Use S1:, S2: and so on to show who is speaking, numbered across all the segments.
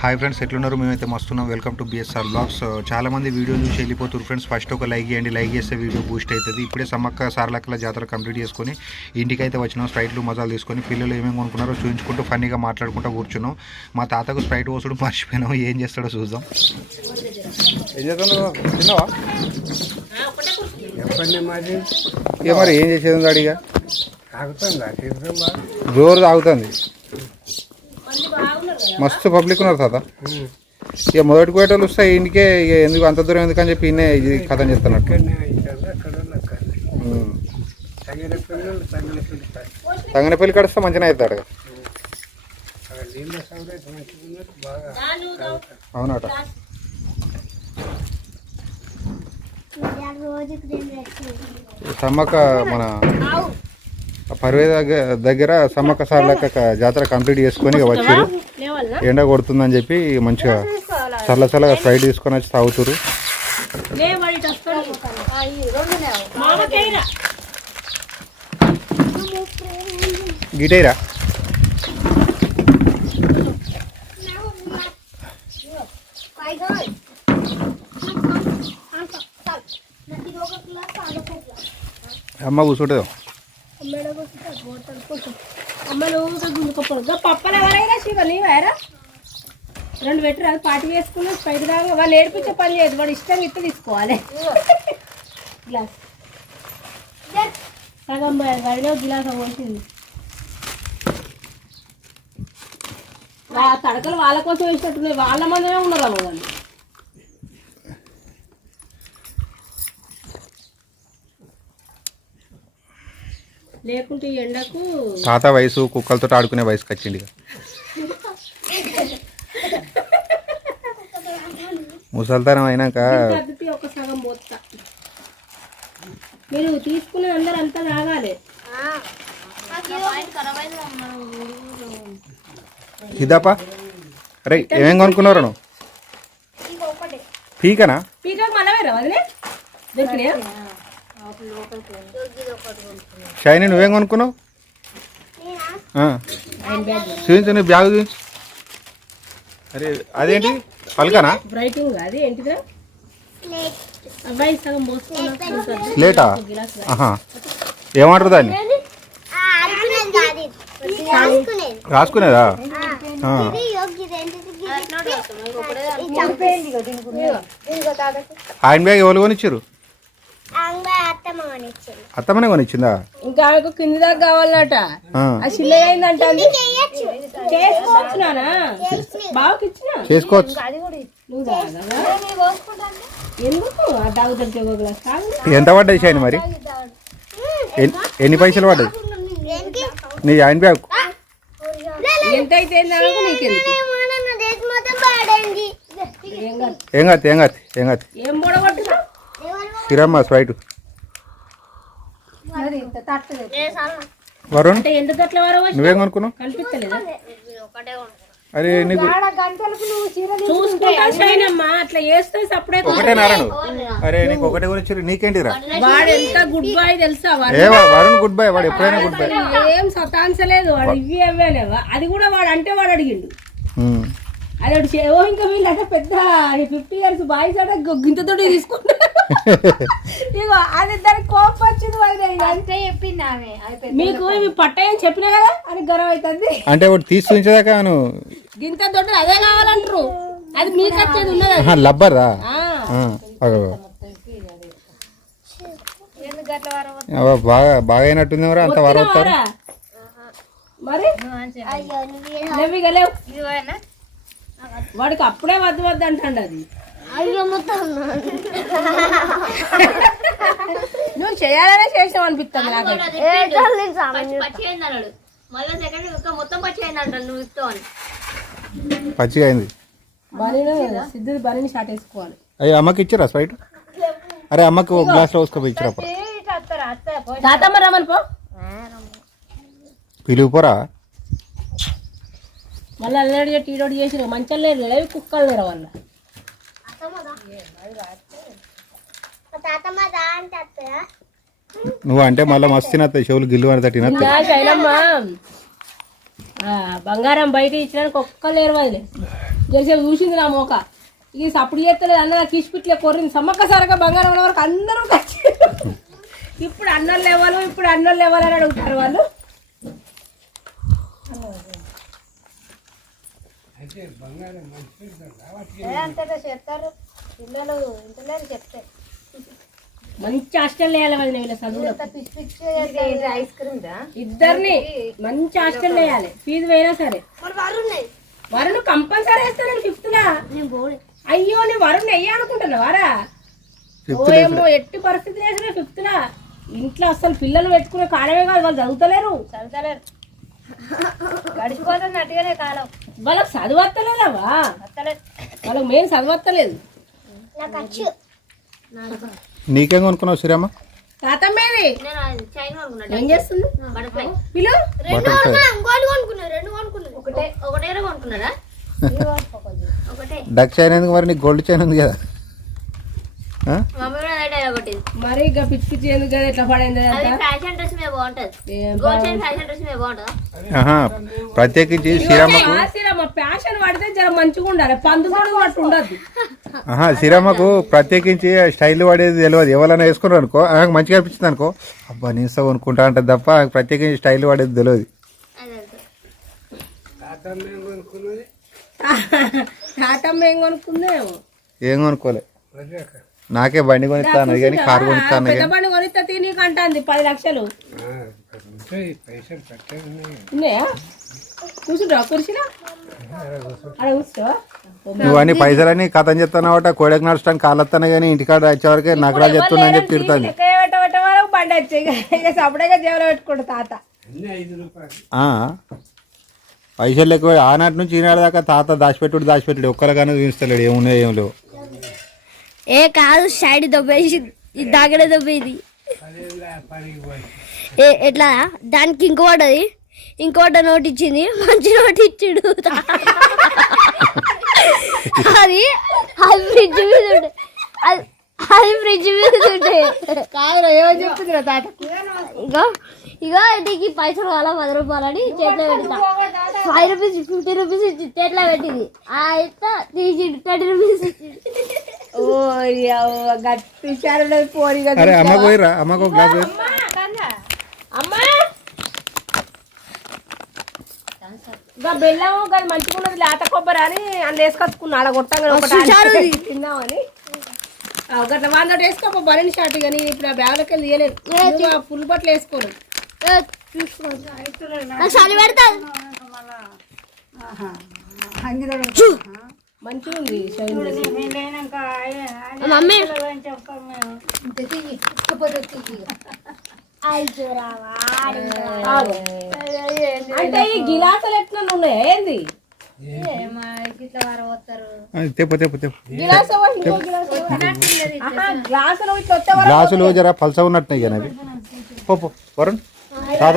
S1: Hi friends ఎట్లున్నారు? మేమైతే మస్తున్నాం వెల్కమ్ టు బిఎస్ఆర్ బ్లాగ్స్ చాలా మంది వీడియో చూసి వెళ్ళిపోతారు ఫ్రెండ్స్ ఫస్ట్ ఒక లైక్ చేయండి. లైక్ చేస్తే వీడియో బూస్ట్ అవుతుంది ఇప్పుడే సమ్మక్క సార్లక్కల జాతర కంప్లీట్ చేసుకొని ఇంటికి అయితే వచ్చినాం స్ప్రైట్లు మజాలు తీసుకొని పిల్లలు ఏమేమి కొనుక్కున్నారో చూపించుకుంటూ ఫన్నీగా మాట్లాడుకుంటూ కూర్చున్నాం. మా తాతకు స్ప్రైట్ పోసుడు మర్చిపోయినాం. ఏం చేస్తాడో చూద్దాం.
S2: మరి
S1: ఏం చేసేది అడిగా? జోరు తాగుతుంది. మస్తు పబ్లిక్ ఉన్నారు తాత. ఇక మొదటి పోయేటోళ్ళు వస్తే ఇంటికే ఇక ఎందుకు అంత దూరం ఎందుకని చెప్పి ఇన్నే ఇది కథ చెప్తున్నట్టు.
S2: ఇక్కడనే అవుతుంది అక్కడ అక్కడ తగిన పిల్లలు తగిన పిల్లలు
S1: తగిన పెళ్ళి కడిస్తే మంచిగా అవుతాడు అవునట. సమ్మక్క మన పర్వే దగ్గర దగ్గర సమ్మక్క సార్లక్క జాతర కంప్లీట్ చేసుకొని వచ్చారు ఎండ కొడుతుందని చెప్పి మంచిగా చల్ల చల్లగా ఫ్రైడ్ తీసుకొని వచ్చి తాగుతారు గిటైరా? అమ్మ కూర్చుంటుందో?
S3: అమ్మలు గుంజుకోపోదు పప్పలు ఎవరైనా శివ నీవేరా రెండు పెట్టరు? అది పాటి వేసుకుని పైకి దాకా వాళ్ళు ఏడిపించే పని లేదు. వాడు ఇష్టం ఇస్తే తీసుకోవాలి. గ్లాస్ సగం గడిలో గ్లాస్ పోసింది. ఆ తడకలు వాళ్ళ కోసం వేసినట్టున్నాయి. వాళ్ళ మందమే ఉన్నారు అమ్మ వాళ్ళు. లేకుంటే ఎండకు
S1: తాత వయసు కుక్కలతో ఆడుకునే వయసుకి వచ్చింది ముసల్తనం అయినాక
S3: పద్ధతి ఒక సగం పోతా. మీరు తీసుకునే అందరు అంతా తాగాలి.
S1: ఇదాపా అరే ఏమేం కొనుక్కున్నారు నువ్వు? పీకనా?
S3: పీకాకు మళ్ళా వేరా దొరికినాయా?
S1: షైని నువ్వేం కొనుక్కున్నావు? ఆ. చూపించు నీ బ్యాగ్ చూపించు. అరే అదేంటి? పలకనా?
S3: బ్రైటింగ్ అది ఏంటిదా? అబ్బాయి సగం పోసుకున్నా.
S1: లేటా ఆహా. ఏమంటారు దాన్ని? రాసుకునేదా. ఆ. ఆయన బ్యాగ్ ఎవరు కొనిచ్చారు? అత్తమ్మనే కొనిచ్చిందా?
S3: ఇంకా ఆమెకు కింది దాకా కావాలన్నట
S1: ఆ.
S3: అయిందంట చేసుకోవచ్చు నానా బావకి ఇచ్చిన?
S1: చేసుకోవచ్చు?
S3: ఎందుకు? తాగుతుంటే ఒక గ్లాస్
S1: ఎంత పడ్డది షైని మరి? ఎన్- ఎన్ని పైసలు పడ్డది నీ ఆయన బ్యాగ్.
S3: ఎంత అయితే ఏం కాదు.
S1: ఏం కాదు ఏం కాదు ఏం కాదు.
S3: ఏం బొడగొట్టున్నా
S1: సిరమ్మ స్ప్రైట్ వరుణ్
S3: ఎందుకు అట్లా
S1: నువ్వేం కొనుక్కున్నావు? అరే నీకు
S3: అట్లా చేస్తే సప్పుడే
S1: ఒకటే నారా నువ్వు అరే నీకు ఒకటే కొనిచ్చారు నీకేంటిరా
S3: వాడు ఎంత గుడ్ బాయ్ తెలుసా
S1: వరుణ్ గుడ్ బై వాడు ఎప్పుడైనా గుడ్ బై
S3: ఏం సతాంచలేదు వాడు ఇవి అవ్వేలేవా అది కూడా వాడు అంటే వాడు అడిగిండు. అది ఒకటి చే- ఓ ఇంకా వీళ్ళంటే పెద్ద ఫిఫ్టీ ఇయర్స్ బాయ్స్ అంటే గింతతో తీసుకుంటారు. ఇగో అది దానికి కోపం వచ్చింది.
S4: అంతే చెప్పింది ఆమె.
S3: మీకు ఇవి పట్టాయని చెప్పినా కదా అని గర్వం అవుతుంది.
S1: అంటే ఒకటి తీసి ఉంచేదాకా నువ్వు
S3: గింత దొడ్డు అదే కావాలంటారు అది మీకు వచ్చేది ఉన్నది
S1: అవ్వ, బాగా బాగా అయినట్టుంది మరి అంత వర వస్తారు
S3: తిన్నావారా? మరి? లేవు
S4: ఇదిగోనా
S3: వాడికి అప్పుడే వద్దు వద్దు అంటాడు అది. నువ్వు చేయాలనే చేసావు అనిపిస్తుంది నాకు
S4: పచ్చి అయింది
S3: షాట్ వేసుకోవాలి
S1: అయ్యి అమ్మకి ఇచ్చారా స్ప్రైట్? అరే అమ్మకి ఒక గ్లాస్లో పోసుకొని ఇచ్చిరా అప్పుడు
S3: తాతమ్మ రమ్మని పో.
S1: పిలుపురా
S3: మళ్ళీ అల్లడి టీ రోడ్ చేసి మంచిగా లేరు లేవు కుక్కలు లేరు వాళ్ళ?
S1: నువ్వు అంటే మళ్ళీ మస్తు తినత్తాయి చెవులు గిల్లు పడతా తినత్తాయి
S3: నా శైలమ్మ. ఆ, బంగారం బయట ఇచ్చడానికి ఒక్క లేరు వదిలే తెలిసే చూసింది నా మోక. ఇది సప్పుడు చేస్తలేదు అన్న నాకు ఇష్పిట్లే కొర్రింది. సమ్మక్క సారగా బంగారం ఉన్న వరకు అందరూ ఇప్పుడు అన్నం లేవాలి ఇప్పుడు అన్నం లేవాలి అని అడుగుతారు వాళ్ళు.
S4: అంతటా చెప్తారు? పిల్లలు ఇంటలేరు చెప్తే.
S3: మంచి హాస్టల్ వేయాలి వీళ్ళ
S4: ఐస్ క్రీమ్
S3: ఇద్దరిని మంచి హాస్టల్ వేయాలి ఫీజు వేయినా సరే. వరుణ్ కంపల్సరీ వేస్తాను ఫిఫ్త్ లా.
S4: నేను పోలే.
S3: అయ్యో నీ వరుణ్ వెయ్యి అనుకుంటున్నావారా
S1: ఫిఫ్త్
S3: ఏమో ఎట్టి పరిస్థితి వేసిన ఫిఫ్త్ లా. ఇంట్లో అసలు పిల్లలు పెట్టుకునే కాలమే కాదు వాళ్ళు చదువుతలేరు.
S4: చదువుతలేరు. గడిచిపోతుంది అట్టుగానే కాలం.
S3: వాళ్ళకి చదువత్తలేదవా
S4: వస్తలేదు
S3: వాళ్ళకి మెయిన్ చదువత్తలేదు.
S4: నాకు
S1: కొనుక్కున్నావు శ్రీరామ?
S3: ఏం చేస్తుంది? పిలు?
S4: కొనుక్కున్నా రెండు కొనుక్కున్నా. ఒకటే ఒకటే కొనుక్కున్నారా ఒకటే.
S1: డక్ చైన్ ఎందుకు మరి? నీకు గోల్డ్ చైన్ ఉంది కదా ఆ?
S4: మమ్మీ కూడా అదే డైలాగ్ కొట్టింది
S3: మరి ఇక పిచ్చి పిచ్చి ఎందుకు కదా ఇట్లా పడింది
S4: ఫ్యాషన్ ఫ్యాషన్
S1: ప్రత్యేకించి
S3: ప్యాషన్ పడితే జర మంచిగా ఉండాలి. పట్టు ఉండద్దు
S1: ఆహా శ్రీరామకు ప్రత్యేకించి స్టైల్ పడేది తెలియదు. ఎవరైనా వేసుకున్నారు అనుకో ఆమెకు మంచిగా అనిపించింది అనుకో అబ్బా నేను కొనుక్కుంటా అంటది తప్ప ఆమెకు ప్రత్యేకించి స్టైల్ పడేది తెలియదు.
S3: ఏం కొనుక్కుందేమో
S1: ఏం కొనుక్కోలే.
S2: అదే
S1: నాకే బండి కొనిస్తాను కానీ కారు కొనిస్తాను
S3: పెద్ద బండి కొనిస్తే తినీకి అంటాంది పది లక్షలు.
S2: ఉంటాయి పైసలు కట్టేది
S3: ఉన్నాయా? కూర్చుంటావా? కుర్చీలో? అక్కడ కూర్చో.
S1: నువ్వు అన్ని పైసలన్నీ కథం చెప్తున్నావట కోడెకి నడుస్తాను కాళ్ళు వస్తాను కానీ ఇంటికాడ వచ్చేవరకే నగరా చెప్తున్నా అని చెప్పి తిడుతుంది.
S3: బండి వచ్చాయి ఇక సపడగా జేబులో పెట్టుకోడు తాత.
S1: పైసలు ఎక్కువ ఆనాటి నుంచి ఈనాడు దాకా తాత దాచిపెట్టుడు దాచిపెట్టుడు ఒక్కరిగానే చూపిస్తలేడు ఏమున్నాయి ఏం లేవు.
S5: ఏ కాదు సైడ్ దొబ్బేసి దాగడే దొబ్బేది. ఏ ఎట్లా? దానికి ఇంకోటి ఇంకోటి నోట్ ఇచ్చింది. మంచి నోట్ ఇచ్చిండు. అది అది ఫ్రిడ్జ్ మీద ఉండే. అది అది ఫ్రిడ్జ్ మీద ఉండే.
S3: ఏమని తాత?
S5: ఇగో ఇగో ఇంటికి పైసలు కావాలా పది రూపాయలని చేతిలో పెడతా. ఫైవ్ రూపీస్ ఫిఫ్టీ రూపీస్ ఇచ్చి చేతిలో పెట్టింది. ఆ అయితే థర్టీ రూపీస్ ఇచ్చింది
S3: గట్టి చారు పోరిగా
S1: అరే అమ్మ పోయిరా అమ్మకు ఒక గ్లాస్.
S3: అమ్మా ఇంకా బెల్లం కానీ మంచిగా ఉన్నది లేత కొబ్బరి అని అందులో వేసుకొచ్చుకున్నా అలా కొట్టంగా ఒకటి తిందామని ఒకటి వంద వేసుకోపో బలని షార్ట్ కానీ ఇప్పుడు ఆ బ్యాగ్లోకి వెళ్ళి తీయలేదు ఫుల్ బట్టలు వేసుకోరు
S5: ఏ,
S3: మంచిగా ఉంది షైన్
S5: మమ్మీ.
S3: అంటే ఈ గిలాసులు ఎట్లా ఉన్నాయి? ఏంది? గ్లాసులు
S1: జర పలస ఉన్నట్టున్నాయి కానీ అవి. పో పో వరుణ్. తాత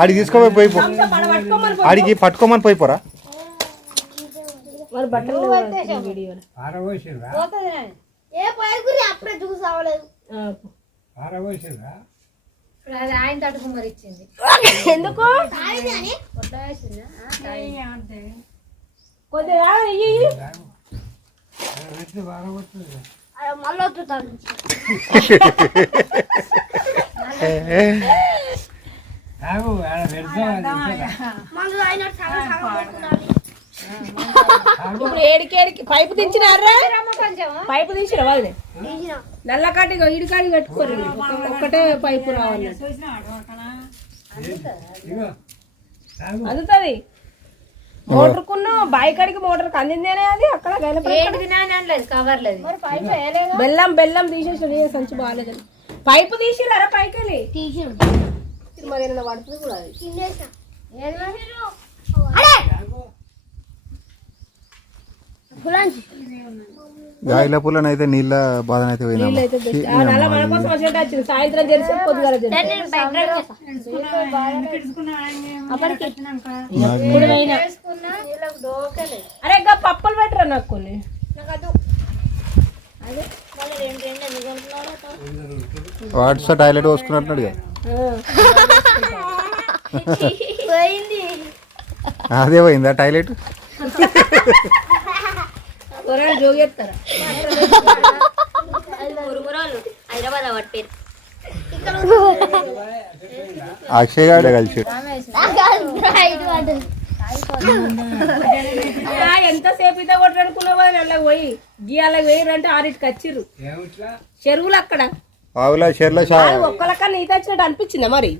S1: ఆడికి తీసుకోపోయి పోయి పో.
S3: మన పట్టుకోమని పో.
S1: ఆడికి పట్టుకోమని పోయి పోరా.
S3: మరి బట్టలు వీడియోలో.
S2: పారబోసిందా
S5: ఏ అప్పుడే చూసి అవ్వలేదు
S3: ఆ.
S2: పారబోసిందా
S4: అది ఆయన తట్టుకు మరి ఇచ్చింది.
S3: ఎందుకు? కొద్దిగా
S5: మళ్ళీ
S2: పెడతాం
S3: ఇప్పుడు ఏడికి ఏడికి పైపు దించినారా పైపు దించిన వాళ్ళని? నల్ల కాటి ఇడి కాడి కట్టుకోరు ఒక్క- ఒక్కటే పైపు రావాలి. అందుతుంది. మోటార్ కున్న బాయి కాడికి మోటార్ అందిందేనే అది. అక్కడ బెల్లం బెల్లం తీసేసి సంచి బాగాలేదు. పైపు తీసిరారా పైకి వెళ్ళి
S5: తీసి
S3: మరి పడుతుంది కూడా అది
S4: ఏది మరి?
S1: గాయల పూలను అయితే నీళ్ళ బాధన అయితే పోయినా
S3: సాయంత్రం తెలిసి అరే ఇంకా పప్పులు పెట్టరా నాకు కొన్ని?
S1: వాట్స్ టాయిలెట్ పోసుకున్నట్టున్నాడు అదే పోయిందా టాయిలెట్?
S3: జోగేస్తారా
S4: మురుగురోలు హైదరాబాద్ పట్టారు
S1: అక్షయ్ గాడే కలిసి.
S5: రైట్ వాడు
S3: ఆ, ఎంతసేపు ఈత కొట్టనుకున్నావు అని అలా పోయి గీయాలకు వేయరంటే ఆరింటికి వచ్చిర్రు.
S2: ఏమిట్లా?
S3: చెరువులు అక్కడ.
S1: ఆవుల చెర్ల
S3: అది ఒక్కలకన్నా ఈత వచ్చినట్టు అనిపించిందా మరి?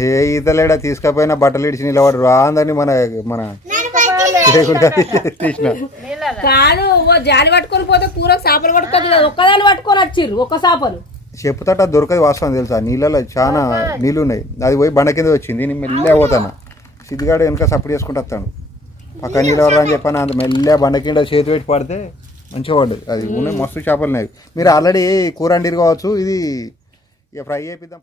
S1: ఏ ఈతలేడా తీసుకపోయినా బట్టలు ఇడిచి నిలబడరు. అందరినీ మన మన
S3: కాదు ఓ జాలి పట్టుకొని పోతే కూర చేపలు పట్టుకోదు కదా ఒక్కదాన్ని పట్టుకొని వచ్చిర్రు ఒక్క చేపలు.
S1: చెప్పుతట దొరకదు వాస్తవం తెలుసా? నీళ్ళలో చాలా నీళ్ళు ఉన్నాయి అది పోయి బండ కింద వచ్చింది నేను మెల్లగా పోతాను. సిద్ధిగాడు వెనక సప్పుడు చేసుకుంటూ వస్తాను పక్క నీళ్ళు ఎవరు అని చెప్పాను? అంత మెల్లగా బండ కింద చేతి పెట్టి పడితే మంచిగా పడ్డది అది ఉన్నాయి మస్తు చేపలు ఉన్నాయి మీరు ఆల్రెడీ కూర అండిరు కావచ్చు ఇది ఇక ఫ్రై చేపిద్దాం.